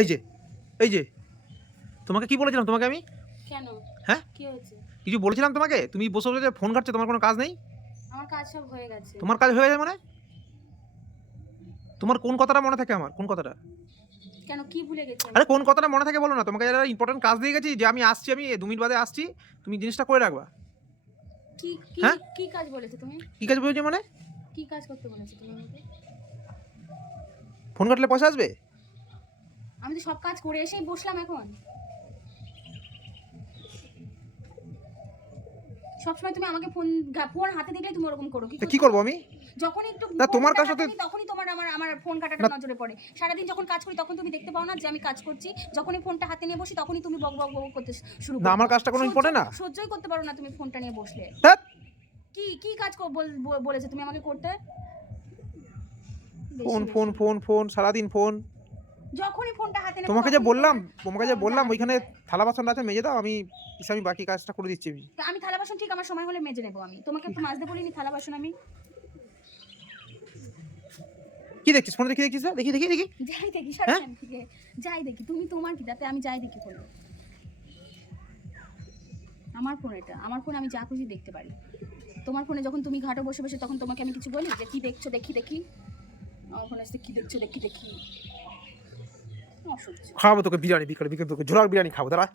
এই যে এই যে তোমাকে কি বলেছিলাম তোমাকে আমি? কেন? হ্যাঁ, কি হয়েছে? কিছু বলেছিলাম তোমাকে? তুমি বসে বসে যে ফোন ঘাটছো, তোমার কোনো কাজ নেই? আমার কাজ সব হয়ে গেছে। তোমার কাজ হয়ে যায় মানে? তোমার কোন কথাটা মনে থাকে আমার? কোন কথাটা? কেন কি ভুলে গেছি আমি? আরে কোন কথাটা মনে থাকে বলো না? তোমাকে একটা ইম্পর্টেন্ট কাজ দিয়ে গেছি যে আমি আসছি, আমি 2 মিনিট বাদে আসছি। তুমি জিনিসটা করে রাখবা। কি কি হ্যাঁ? কি কাজ বলেছো তুমি? কি কাজ বলেছি মানে? কি কাজ করতে বলেছো তুমি আমাকে? ফোন কাটলে পয়সা আসবে? আমি তো সব কাজ করে এসেই বসলাম এখন। সবসময় তুমি আমাকে ফোন হাতে দিলেই তুমি ওরকম করো। তা কি করব আমি? যখন একটু তা তোমার ফোনটা কার হাতে সাথে নিই, তখনই তোমার আমার ফোন কাটাটা না, নজরে পড়ে। সারাদিন যখন কাজ করি তখন তুমি দেখতে পাও না যে আমি কাজ করছি। যখনই ফোনটা হাতে নিয়ে বসি তখনই তুমি বক বক বক করতে শুরু না করো। আমার কাজটা কোনো ইম্পর্টেন্ট না? সহ্যই করতে পারো না তুমি ফোনটা নিয়ে বসলে। ধ্যাৎ! কি কি কাজ বলেছে তুমি আমাকে করতে? ফোন, বেশি ফোন, বেশি। ফোন, ফোন, সারাদিন ফোন। যখনই ফোনটা হাতে নেব তোমাকে যে তখনই বললাম জ্বালা ওইখানে দিয়ে দেয়। থালা বাসন আছে মেজে দাও, আমি এসে আমি বাকি কাজটা করে দিচ্ছি আমি। তা আমি থালা বাসন ঠিক আমার সময় হলে মেজে নেব আমি। তোমাকে একটু মাজতে বলিনি থালা বাসন আমি? কি দেখছিস? ফোনে দেখি দেখছিস না? দেখি, দেখি, দেখি। যাই দেখি হ্যাঁ? সারাদিন থেকে যাই দেখি। তুমি তোমার কি তাতে আমি যাই দেখি করো। আমার ফোন এটা। আমার ফোনে আমি যা খুশি দেখতে পারি। তোমার ফোনে যখন তুমি ঘাটে বসে বসে তখন তোমাকে আমি কিছু বলি যে কি দেখছো দেখি দেখি? আমার ফোনে আসতে কি দেখছো দেখি দেখি? অসহ্য। খাওয়াবো তোকে বিরিয়ানি, বিকেলে তোকে ঝোলার বিরিয়ানি খাবো, দাঁড়া।